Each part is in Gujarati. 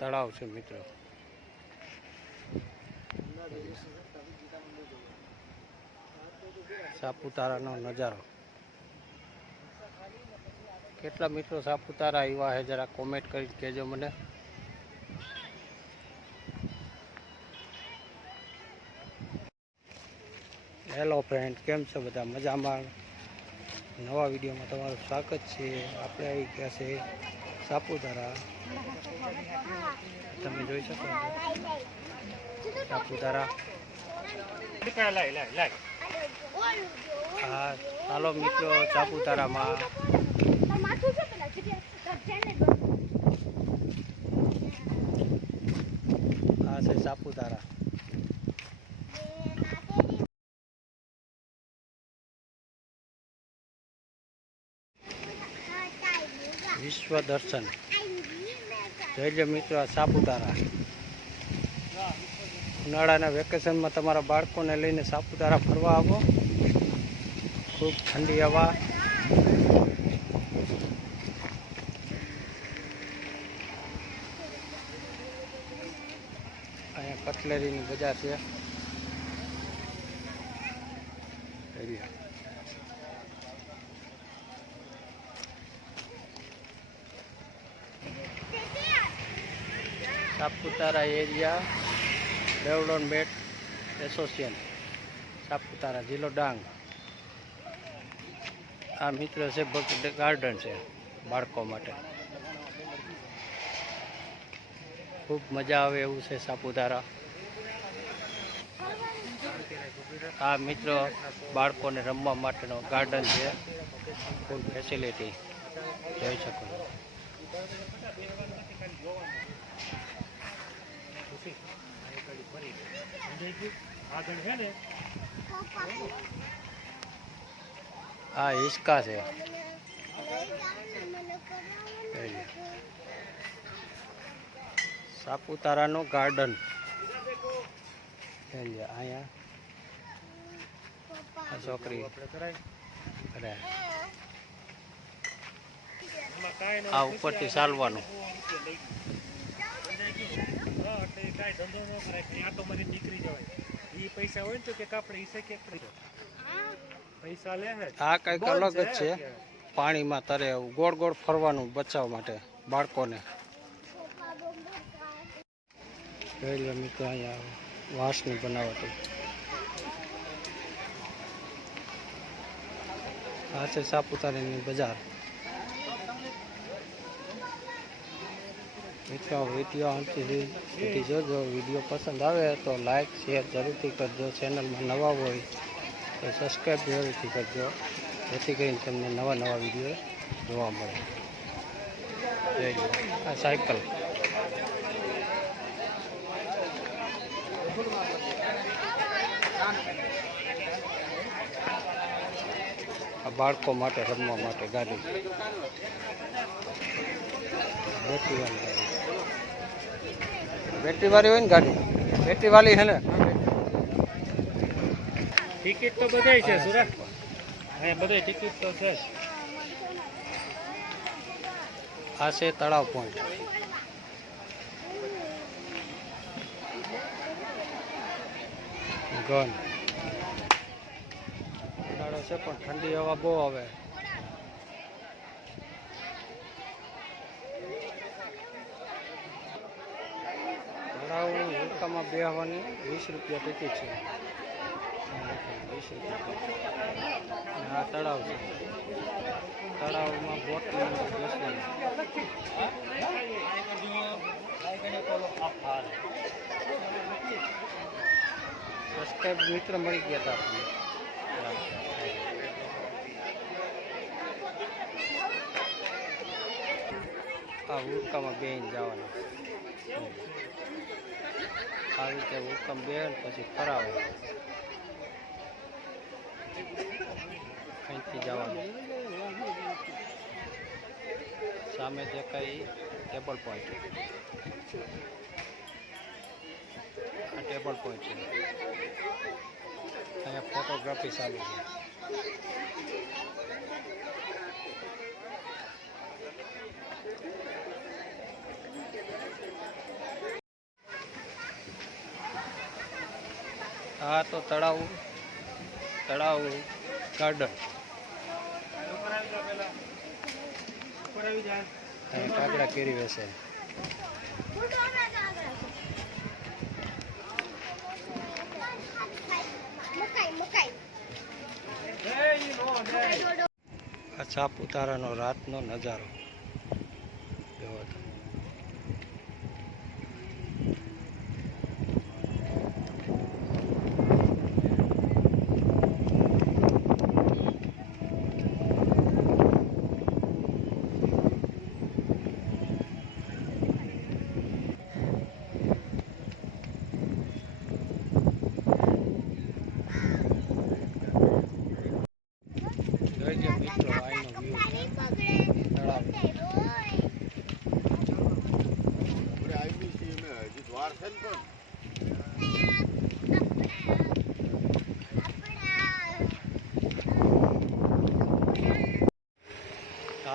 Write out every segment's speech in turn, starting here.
તળાવ છે મિત્રો. સાપુતારાનો નજારો. કેટલા મિત્રો સાપુતારા આવ્યા છે જરા કોમેન્ટ કરી કહેજો મને. હેલો ફ્રેન્ડ કેમ છો બધા? મજામાં? નવા વિડીયોમાં તમારું સ્વાગત છે. આપણે આવી ગયા છે સાપુતારા તમે જોઈ શકો સાપુતારા હા ચાલો મિત્રો સાપુતારામાં હા છે સાપુતારા વિશ્વ દર્શન જય મિત્ર સાપુતારા. ઉનાળાના વેકેશનમાં તમારા બાળકોને લઈને સાપુતારા ફરવા આવો. ખૂબ ઠંડી હવા. અહીંયા કટલેરીની બજાર છે area Saputara area development association, Saputara, જિલ્લો ડાંગ. આ મિત્ર છે, ભક્ત ગાર્ડન છે, બાળકો માટે. ખૂબ મજા આવે એવું છે સાપુતારા. આ મિત્રો બાળકોને રમવા માટેનો ગાર્ડન છે, ફૂલ ફેસિલિટી જોઈ શકો છો. આ હિસકા છે જોઈએ. સાપુતારાનું ગાર્ડન અહીંયા. આ છોકરી અરે આ જવાય. ચાલવાનું પૈસા હોય ને તો કે આપણે ઈસે કે પૈસા લે હે. આ કંઈક અલગ જ છે. પાણીમાં તરે એવું ગોળ ગોળ ફરવાનું બચાવ માટે બાળકોને. પહેલા મિત્રો અહીંયા વાંસની બનાવટ આ છે સાપુતારાની બજાર. મિત્રો વીડિયો અંતથી સુધી જોજો વીડિયો પસંદ આવે તો લાઇક શેર જરૂરથી કરજો. ચેનલમાં નવા હોય તો સબસ્ક્રાઈબ જરૂરથી કરજો. જેથી કરીને તમને નવા નવા વીડિયો જોવા મળે. આ સાયકલ આ બાળકો માટે, રમવા માટે ગાડી. બેટરી વાળી હોય ને ગાડી. બેટરી વાળી છે ને. ટિકિટ તો બધાય છે સુરત. હા બધાય ટિકિટ તો છે. આ છે તળાવ પોઈન્ટ ગન ઉનાળો છે પણ ઠંડી હવા બહુ આવે. તળાવ બેહવાની વીસ રૂપિયા ટિકિટ છે. વીસ રૂપિયા આ તળાવ છે. તળાવમાં બોટ બેસવાનું. સબસ્ક્રાઈબ મિત્ર મળી ગયા હતા આપણને. આ ઉડકામાં બેન જવાનું. આવી રીતે ઉડકામાં બેન પછી ફરાવે. અહીંથી જવાનું. સામે જે કઈ ટેબલ પોઈન્ટ આ ટેબલ પોઈન્ટ છે. અહીંયા ફોટોગ્રાફી ચાલુ છે. આ તો તળાવ તળાવ ગાર્ડન કાકડા કેરી વેસે. આ સાપુતારાનો રાતનો નજારો એવો હતો. જોઈજો મિત્રો અહીંનો વ્યૂ તળાવ આપણે આવી છીએ અમે હજી દ્વાર છે ને પણ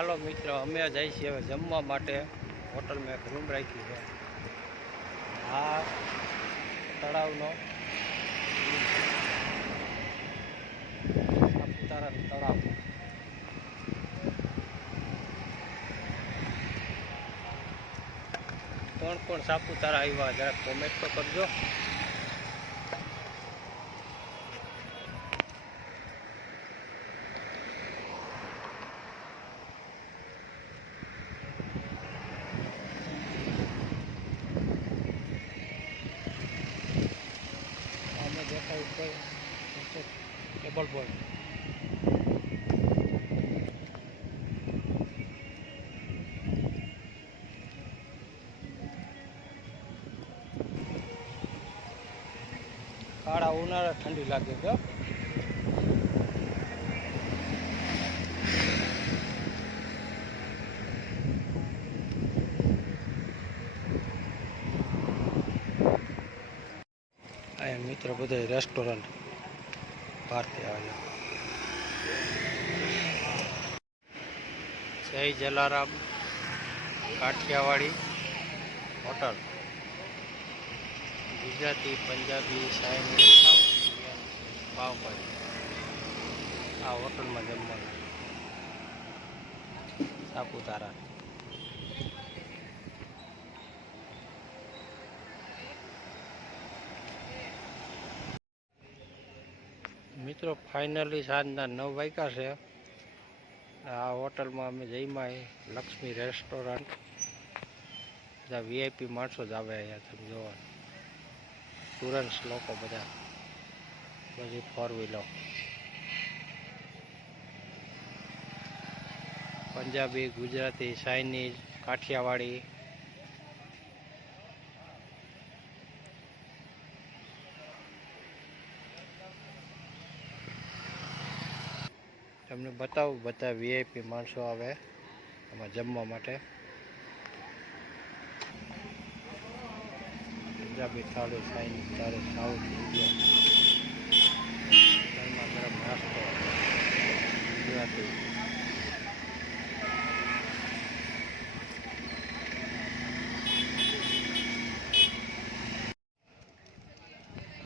હાલો મિત્ર, અમે જઈ છીએ હવે જમવા માટે. હોટલમાં એક રૂમ રાખી છે. આ તળાવનો. સાપુતારા તળાવ. કોણ કોણ સાપુતારા આવ્યા, જરાક કોમેન્ટ તો કરજો અમે દેખાય કોઈ ટેબલ બોય કાળા ઉનાળા ઠંડી લાગે છે. મિત્રો બધા રેસ્ટોરન્ટ બહારથી આવેલા Jay Jalaram, Kathiyawadi hotel. Gujarati Punjabi, Chinese, South Indian pav bhaji આ હોટલમાં જમવાનું. સાપુતારા. મિત્રો ફાઇનલી સાંજના નવ વાગ્યા છે. આ હોટલમાં અમે જઈમાં લક્ષ્મી રેસ્ટોરન્ટ બધા વીઆઈપી માણસો જ આવે અહીંયા તમે જોવા. સ્ટુડન્ટ્સ લોકો બધા. બધી ફોર વ્હીલો પંજાબી, ગુજરાતી ચાઇનીઝ કાઠિયાવાડી. તમને બતાવું, બધા વીઆઈપી માણસો આવે એમાં જમવા માટે. પંજાબી થાળી, ચાઇનીઝ થાળી, સાઉથ ઇન્ડિયા ગરમા નાસ્તો. ગુજરાતી.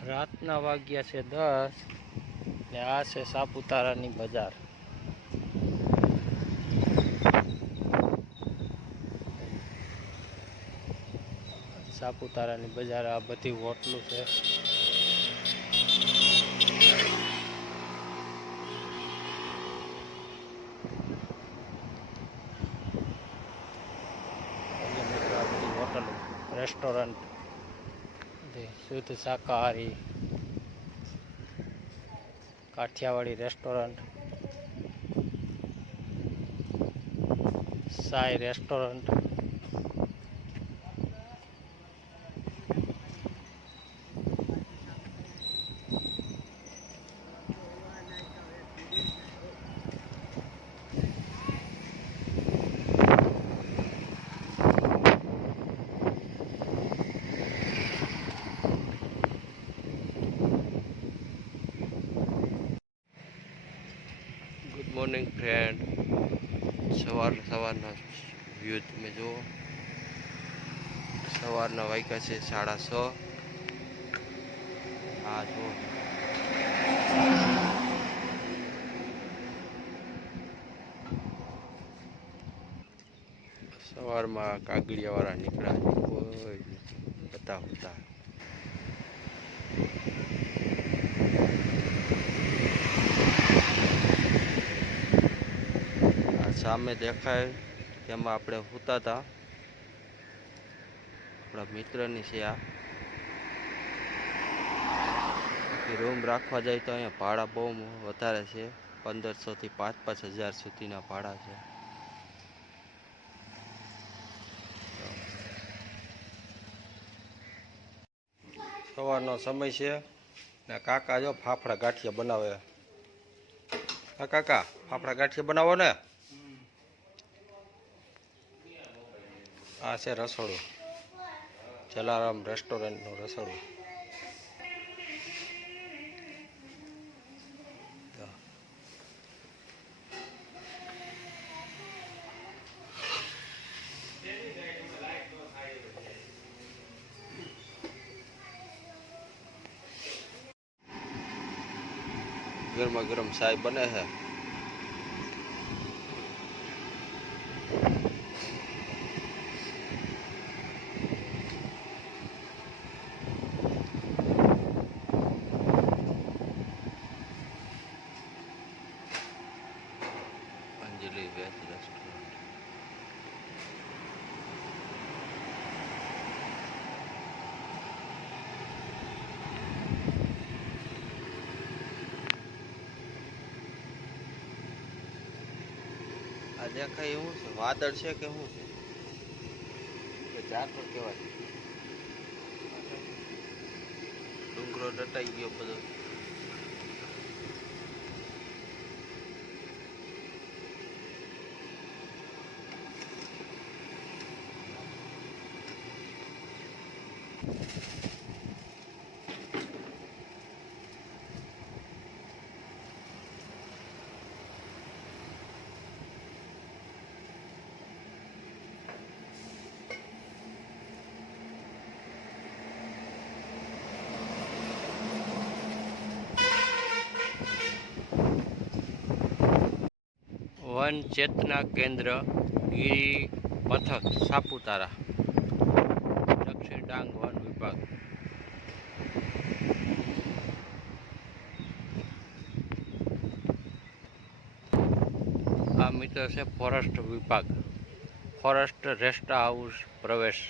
રાતના વાગ્યા છે દસ ને આ છે સાપુતારાની બજાર. સાપુતારાની બજાર આ બધી હોટલું છે. હોટલો. રેસ્ટોરન્ટ. શુદ્ધ શાકાહારી. Kathiyawadi restaurant. Sai restaurant. Morning friend સવાર, સવારના વ્યૂ તમે જુઓ. સવારના વાગ્યા છે સાડા છ. હા જો સવારમાં કાગડિયાવાળા નીકળ્યા. કોઈ નથી. બધા હતા આ સામે દેખાય તેમાં આપણે સૂતા હતા આપણા મિત્રની છે આ. રૂમ રાખવા જાય તો અહીંયા ભાડા બહુ વધારે છે. પંદરસોથી પાંચ પાંચ હજાર સુધીના ભાડા છે. સવારનો સમય છે. ને કાકા જો ફાફડા ગાંઠિયા બનાવે. હા કાકા, ફાફડા ગાંઠિયા બનાવો ને? આ છે રસોડું. જલારામ રેસ્ટોરન્ટનું રસોડું. ગરમા ગરમ સાહેબ બને છે અંજલિ વેજ રેસ્ટોરન્ટ આ દેખાય એવું છે? વાદળ છે કે શું છે? કે પર કહેવાય. ડુંગરો દટાઈ ગયો બધો. વન ચેતના કેન્દ્ર, ગીરી, પથક, સાપુતારા, દક્ષિણ ડાંગ વન વિભાગ. આ મિત્ર છે ફોરેસ્ટ વિભાગ. ફોરેસ્ટ રેસ્ટ હાઉસ પ્રવેશ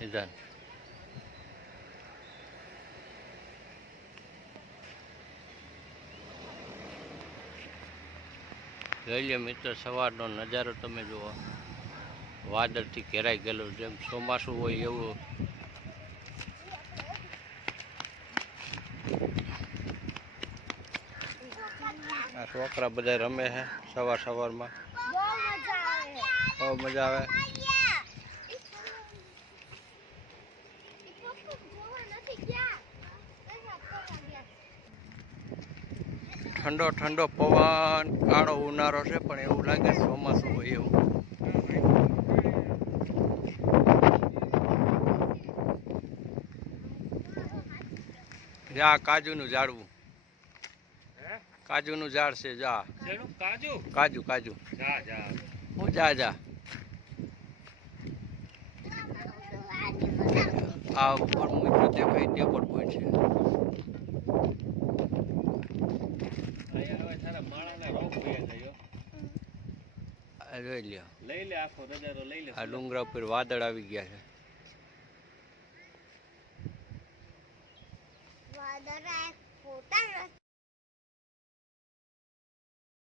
નિદાન જોઈ લે મિત્ર સવારનો નજારો તમે જુઓ. વાદળથી ઘેરાઈ ગયેલું જેમ ચોમાસું હોય એવું. આ છોકરા બધા રમે છે સવાર સવારમાં. બહુ મજા આવે. ઠંડો ઠંડો પવન કાળો ઉનાળો છે પણ એવું લાગે ચોમાસું હોય એવું. જા કાજુનું ઝાડવું. હે? કાજુનું ઝાડ છે જા. કાજુ? કાજુ કાજુ. જા જા. હું જા જા. આ ઉપર મિત્રો તે પણ પોઈન્ટ છે. આ લ્યો. લઈ લે આખો નજારો લઈ લે આ ડુંગરા ઉપર વાદળ આવી ગયા છે. વાદળા એક ફોટા